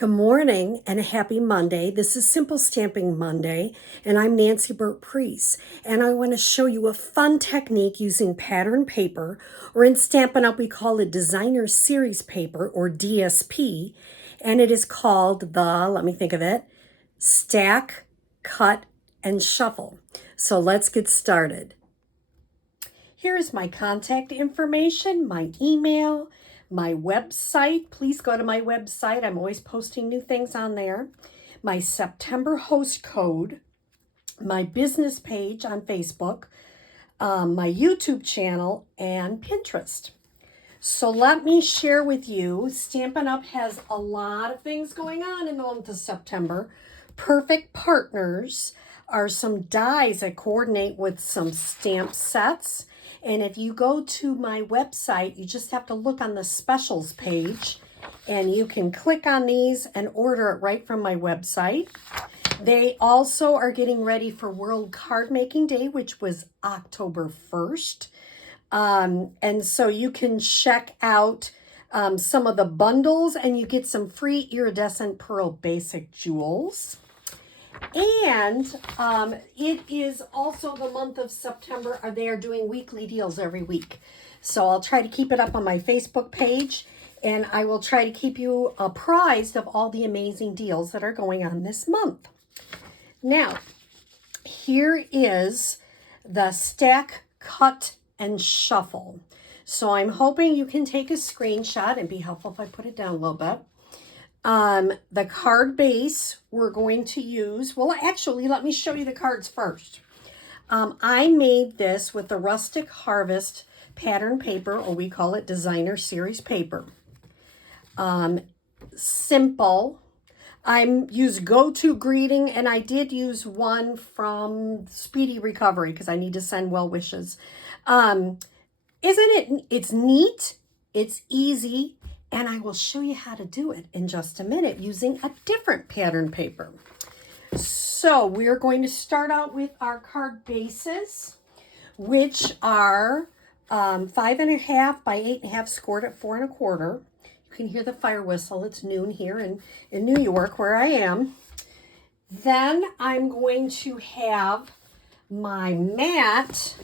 Good morning and a happy Monday. This is Simple Stamping Monday, and I'm Nancy Burt-Preece, and I want to show you a fun technique using pattern paper, or in Stampin' Up we call it Designer Series Paper, or DSP, and it is called let me think of it, Stack, Cut, and Shuffle. So let's get started. Here is my contact information, my email, my website. Please go to my website. I'm always posting new things on there. My September host code, my business page on Facebook, my YouTube channel, and Pinterest. So let me share with you, Stampin' Up! Has a lot of things going on in the month of September. Perfect partners are some dies that coordinate with some stamp sets. And if you go to my website, you just have to look on the specials page and you can click on these and order it right from my website. They also are getting ready for World Card Making Day, which was October 1st. And so you can check out some of the bundles and you get some free iridescent pearl basic jewels. And it is also the month of September. They are doing weekly deals every week. So I'll try to keep it up on my Facebook page, and I will try to keep you apprised of all the amazing deals that are going on this month. Now, here is the Stack, Cut, and Shuffle. So I'm hoping you can take a screenshot and be helpful if I put it down a little bit. The card base we're going to use, well, actually, let me show you the cards first. I made this with the Rustic Harvest pattern paper, or we call it Designer Series paper. Simple. I used Go-To Greeting, and I did use one from Speedy Recovery because I need to send well wishes. It's neat, it's easy, and I will show you how to do it in just a minute using a different pattern paper. So we're going to start out with our card bases, which are 5.5 by 8.5 scored at 4 1/4. You can hear the fire whistle. It's noon here in New York where I am. Then I'm going to have my mat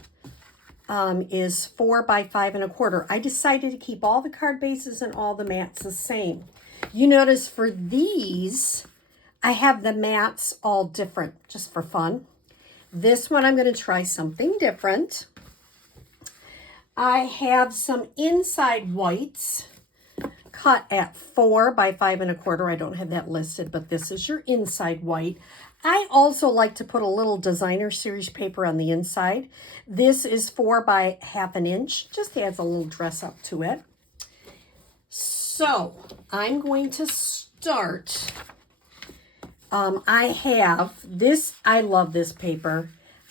is 4 by 5 1/4. I decided to keep all the card bases and all the mats the same. You notice for these, I have the mats all different, just for fun. This one, I'm going to try something different. I have some inside whites cut at 4 by 5 1/4. I don't have that listed, but this is your inside white. I also like to put a little Designer Series paper on the inside. This is 4 by 1/2 inch. Just adds a little dress up to it. So I'm going to start. I have this. I love this paper.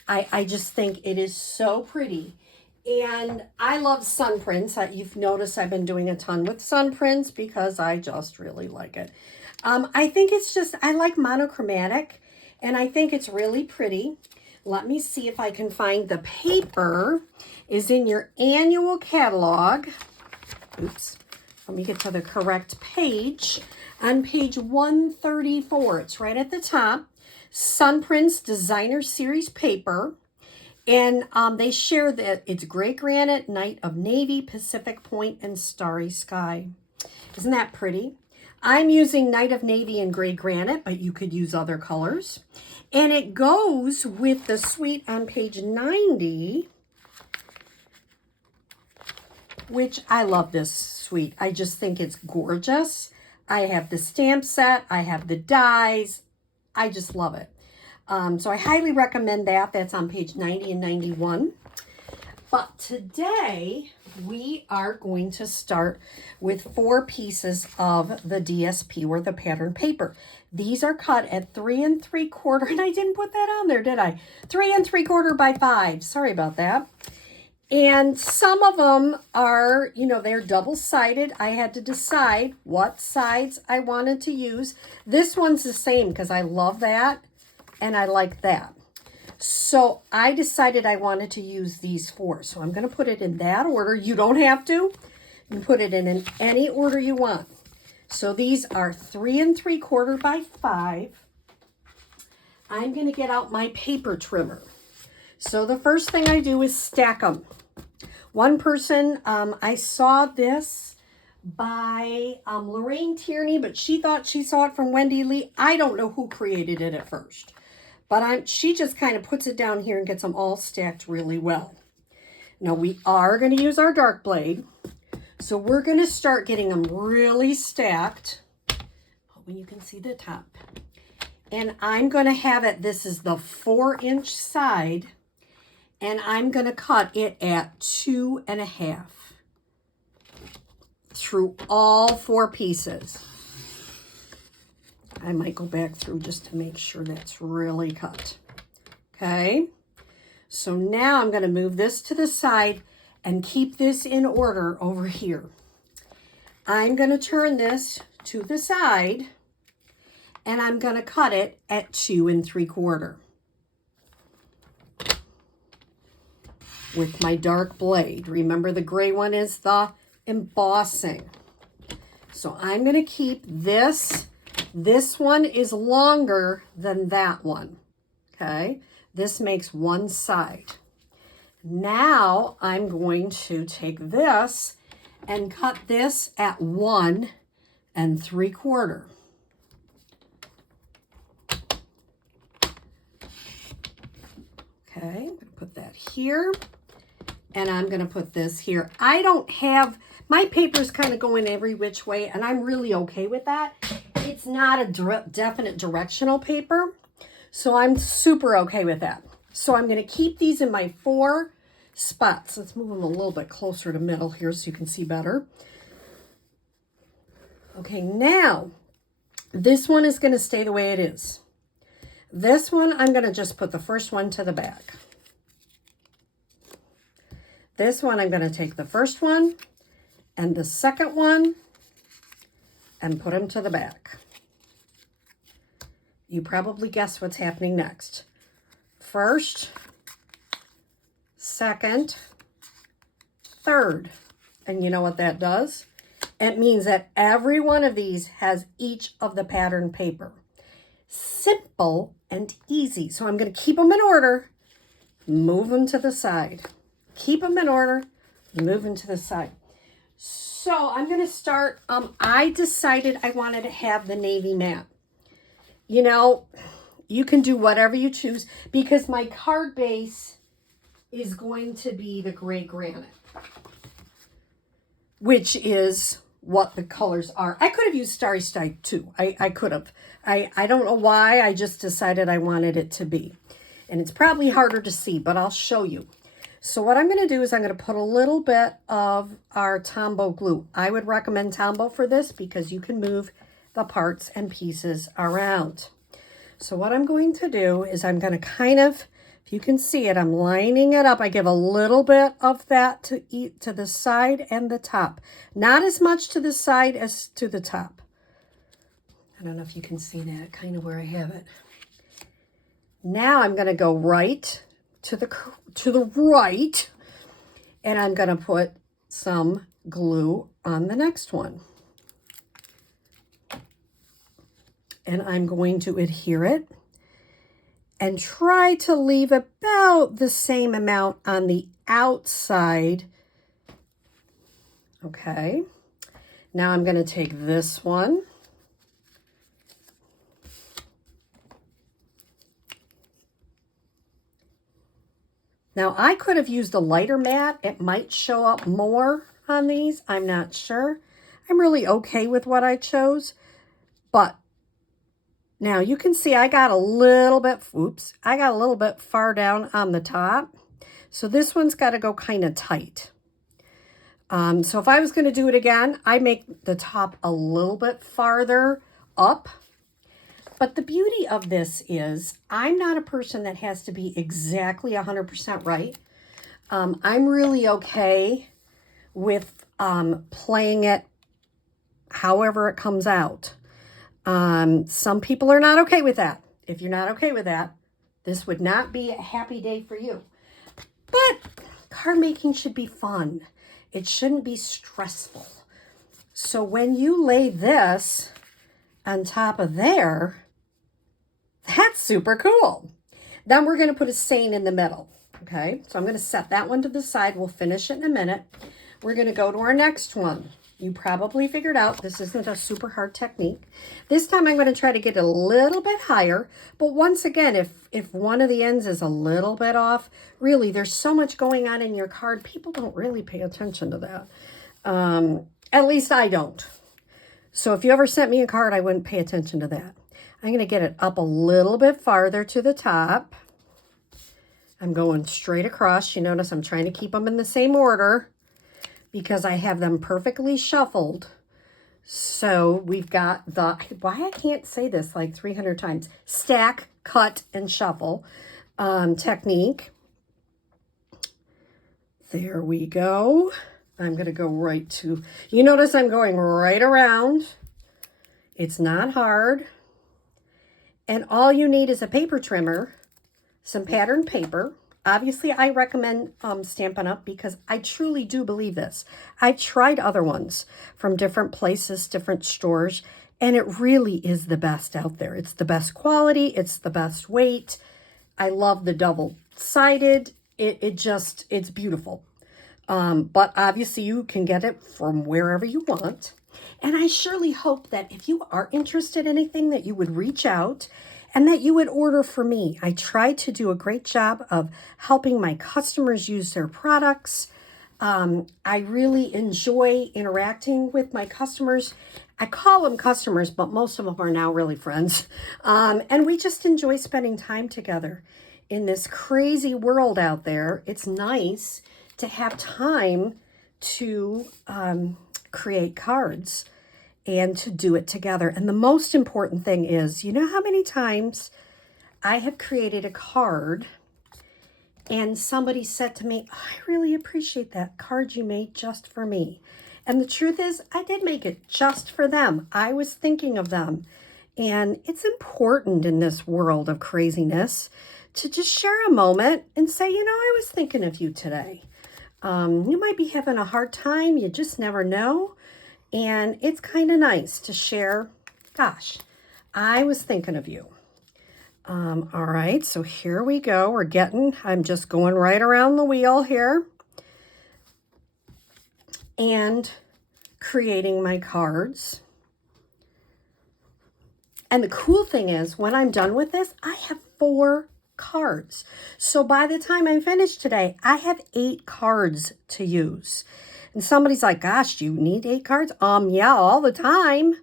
I just think it is so pretty. And I love sun prints. You've noticed I've been doing a ton with sun prints because I just really like it. I think I like monochromatic, and I think it's really pretty. Let me see if I can find the paper is in your annual catalog. Oops, let me get to the correct page. On page 134, it's right at the top. Sun Prints Designer Series paper. And they share that it's gray granite, night of navy, Pacific point, and starry sky. Isn't that pretty? I'm using night of navy and gray granite, but you could use other colors. And it goes with the suite on page 90, which I love this suite. I just think it's gorgeous. I have the stamp set. I have the dies. I just love it. So I highly recommend that. That's on page 90 and 91. But today we are going to start with 4 pieces of the DSP, or the pattern paper. These are cut at 3 3/4, and I didn't put that on there, did I? 3 3/4 by 5. Sorry about that. And some of them are, they're double-sided. I had to decide what sides I wanted to use. This one's the same because I love that. And I like that. So I decided I wanted to use these 4. So I'm going to put it in that order. You don't have to. You can put it in any order you want. So these are 3 3/4 by 5. I'm going to get out my paper trimmer. So the first thing I do is stack them. One person, I saw this by Lorraine Tierney, but she thought she saw it from Wendy Lee. I don't know who created it at first, but she just kind of puts it down here and gets them all stacked really well. Now we are going to use our dark blade. So we're going to start getting them really stacked. Hoping you can see the top. And I'm going to have it, this is the 4-inch side, and I'm going to cut it at 2.5 through all 4 pieces. I might go back through just to make sure that's really cut. Okay. So now I'm going to move this to the side and keep this in order over here. I'm going to turn this to the side and I'm going to cut it at 2 3/4 with my dark blade. Remember, the gray one is the embossing. So I'm going to keep this. This one is longer than that one. Okay. This makes one side. Now I'm going to take this and cut this at 1 3/4. Okay, I'm going to put that here, and I'm going to put this here. I don't have, my paper's kind of going every which way, and I'm really okay with that. It's not a definite directional paper, so I'm super okay with that. So I'm going to keep these in my 4 spots. Let's move them a little bit closer to middle here so you can see better. Okay, now this one is going to stay the way it is. This one, I'm going to just put the first one to the back. This one, I'm going to take the first one and the second one and put them to the back. You probably guess what's happening next. First, second, third. And you know what that does? It means that every one of these has each of the pattern paper. Simple and easy. So I'm going to keep them in order, move them to the side. Keep them in order, move them to the side. So I'm going to start, I decided I wanted to have the navy matte. You know, you can do whatever you choose because my card base is going to be the gray granite, which is what the colors are. I could have used Starry Sky too. I could have. I don't know why. I just decided I wanted it to be. And it's probably harder to see, but I'll show you. So what I'm going to do is I'm going to put a little bit of our Tombow glue. I would recommend Tombow for this because you can move the parts and pieces around. So what I'm going to do is I'm going to kind of, if you can see it, I'm lining it up. I give a little bit of that to the side and the top. Not as much to the side as to the top. I don't know if you can see that, kind of where I have it. Now I'm going to go right to the right, and I'm going to put some glue on the next one. And I'm going to adhere it and try to leave about the same amount on the outside. Okay. Now I'm going to take this one. Now I could have used a lighter matte. It might show up more on these. I'm not sure. I'm really okay with what I chose. But now you can see I got a little bit, I got a little bit far down on the top. So this one's got to go kind of tight. So if I was going to do it again, I make the top a little bit farther up. But the beauty of this is I'm not a person that has to be exactly 100% right. I'm really okay with playing it however it comes out. Some people are not okay with that. If you're not okay with that, this would not be a happy day for you. But card making should be fun. It shouldn't be stressful. So when you lay this on top of there, that's super cool. Then we're going to put a saying in the middle. Okay, so I'm going to set that one to the side. We'll finish it in a minute. We're going to go to our next one. You probably figured out this isn't a super hard technique. This time I'm going to try to get a little bit higher. But once again, if one of the ends is a little bit off, really, there's so much going on in your card. People don't really pay attention to that. At least I don't. So if you ever sent me a card, I wouldn't pay attention to that. I'm going to get it up a little bit farther to the top. I'm going straight across. You notice I'm trying to keep them in the same order because I have them perfectly shuffled. So we've got the, why I can't say this like 300 times, stack, cut, and shuffle technique. There we go. I'm going to go right to, you notice I'm going right around. It's not hard. And all you need is a paper trimmer, some patterned paper. Obviously, I recommend Stampin' Up! Because I truly do believe this. I've tried other ones from different places, different stores, and it really is the best out there. It's the best quality. It's the best weight. I love the double-sided. It's beautiful. But obviously, you can get it from wherever you want. And I surely hope that if you are interested in anything, that you would reach out and that you would order for me. I try to do a great job of helping my customers use their products. I really enjoy interacting with my customers. I call them customers, but most of them are now really friends. And we just enjoy spending time together. In this crazy world out there, it's nice to have time to create cards and to do it together. And the most important thing is, you know how many times I have created a card and somebody said to me, oh, I really appreciate that card you made just for me. And the truth is, I did make it just for them. I was thinking of them. And it's important in this world of craziness to just share a moment and say, you know, I was thinking of you today. You might be having a hard time. You just never know. And it's kind of nice to share, gosh, I was thinking of you. All right, so here we go. I'm just going right around the wheel here and creating my cards. And the cool thing is, when I'm done with this, I have 4 cards. So by the time I'm finished today, I have 8 cards to use. And somebody's like, gosh, do you need 8 cards? Yeah, all the time.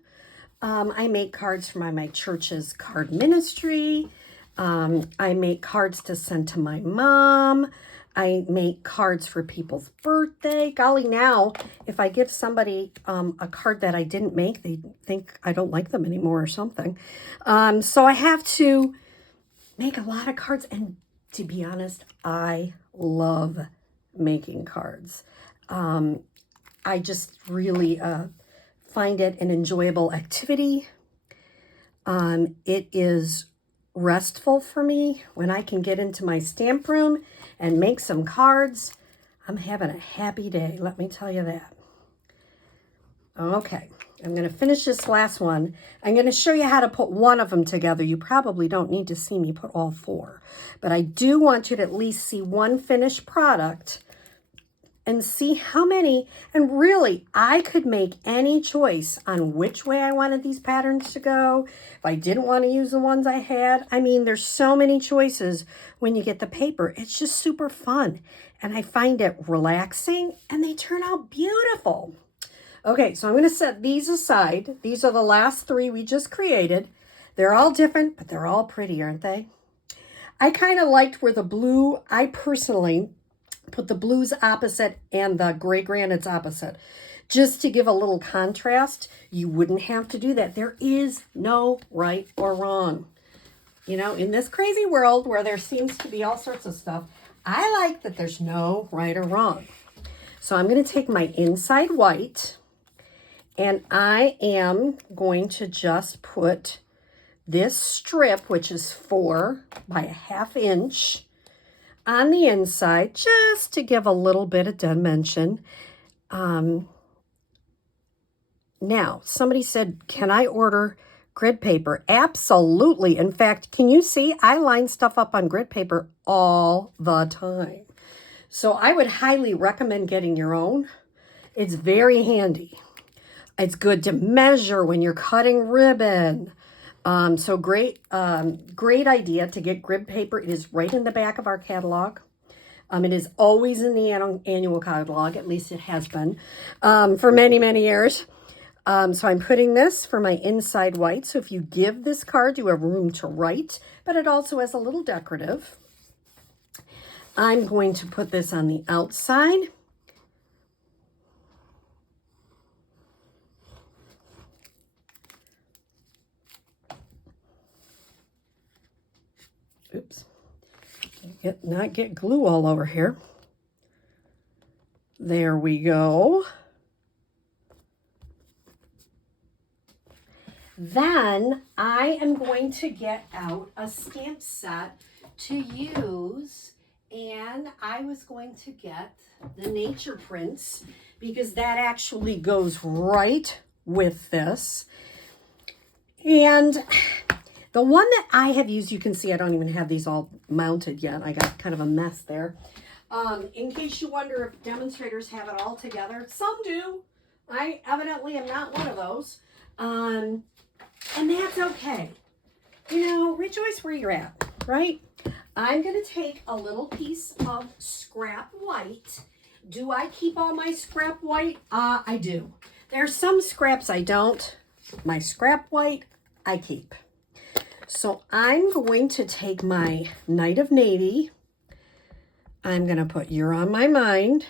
I make cards for my church's card ministry. I make cards to send to my mom. I make cards for people's birthday. Golly, now, if I give somebody a card that I didn't make, they think I don't like them anymore or something. So I have to make a lot of cards. And to be honest, I love making cards. I just really find it an enjoyable activity. It is restful for me when I can get into my stamp room and make some cards. I'm having a happy day, let me tell you that. Okay, I'm going to finish this last one. I'm going to show you how to put one of them together. You probably don't need to see me put all 4, but I do want you to at least see one finished product and see how many. And really, I could make any choice on which way I wanted these patterns to go. If I didn't want to use the ones I had, I mean, there's so many choices when you get the paper. It's just super fun. And I find it relaxing and they turn out beautiful. Okay, so I'm going to set these aside. These are the last 3 we just created. They're all different, but they're all pretty, aren't they? I kind of liked where the blue, I personally put the blues opposite and the gray granites opposite, just to give a little contrast. You wouldn't have to do that. There is no right or wrong. You know, in this crazy world where there seems to be all sorts of stuff, I like that there's no right or wrong. So I'm going to take my inside white and I am going to just put this strip, which is 4 by a 1/2 inch, on the inside, just to give a little bit of dimension. Now, somebody said, can I order grid paper? Absolutely. In fact, can you see I line stuff up on grid paper all the time. So I would highly recommend getting your own. It's very handy. It's good to measure when you're cutting ribbon. So great idea to get grid paper. It is right in the back of our catalog. It is always in the annual catalog, at least it has been for many, many years. So I'm putting this for my inside white. So if you give this card, you have room to write, but it also has a little decorative. I'm going to put this on the outside. Oops. Not get glue all over here. There we go. Then I am going to get out a stamp set to use, and I was going to get the nature prints because that actually goes right with this. And the one that I have used, you can see I don't even have these all mounted yet. I got kind of a mess there. In case you wonder if demonstrators have it all together, some do. I evidently am not one of those. And that's okay. You know, rejoice where you're at, right? I'm going to take a little piece of scrap white. Do I keep all my scrap white? I do. There's some scraps I don't. My scrap white, I keep. So I'm going to take my Night of Navy. I'm going to put You're on My Mind.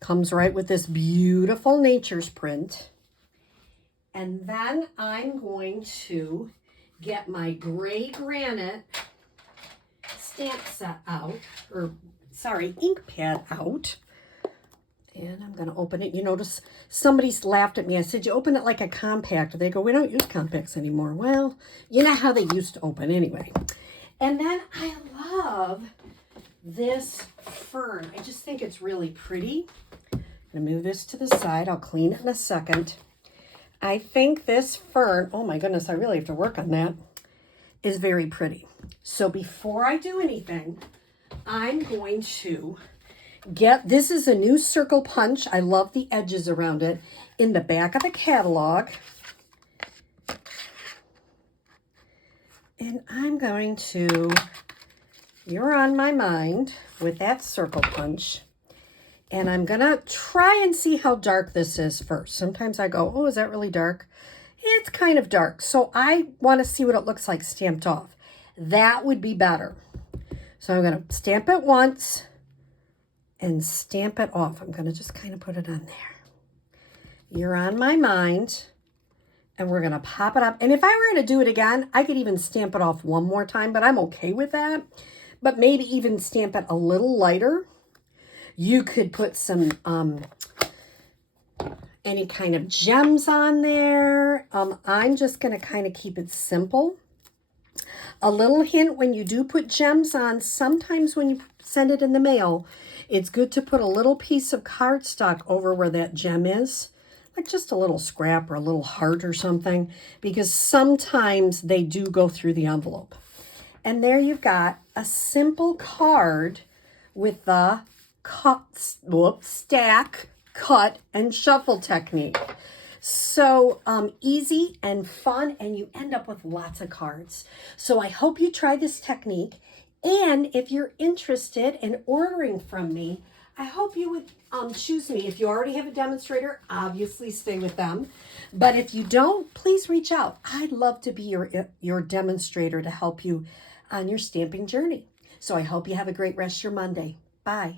Comes right with this beautiful nature's print. And then I'm going to get my gray granite stamp set out, or sorry, ink pad out. And I'm going to open it. You notice somebody's laughed at me. I said, you open it like a compact. They go, we don't use compacts anymore. Well, you know how they used to open anyway. And then I love this fern. I just think it's really pretty. I'm going to move this to the side. I'll clean it in a second. I think this fern, oh my goodness, I really have to work on that, is very pretty. So before I do anything, I'm going to get, this is a new circle punch. I love the edges around it, in the back of the catalog. And I'm going to, You're on My Mind with that circle punch. And I'm going to try and see how dark this is first. Sometimes I go, oh, is that really dark? It's kind of dark. So I want to see what it looks like stamped off. That would be better. So I'm going to stamp it once and stamp it off. I'm going to just kind of put it on there. You're on My Mind. And we're going to pop it up. And if I were going to do it again, I could even stamp it off one more time, but I'm okay with that. But maybe even stamp it a little lighter. You could put some, any kind of gems on there. I'm just going to kind of keep it simple. A little hint, when you do put gems on, sometimes when you send it in the mail, it's good to put a little piece of cardstock over where that gem is. Like just a little scrap or a little heart or something, because sometimes they do go through the envelope. And there you've got a simple card with the stack, cut, and shuffle technique. So easy and fun, and you end up with lots of cards. So I hope you try this technique. And if you're interested in ordering from me, I hope you would choose me. If you already have a demonstrator, obviously stay with them. But if you don't, please reach out. I'd love to be your demonstrator to help you on your stamping journey. So I hope you have a great rest of your Monday. Bye.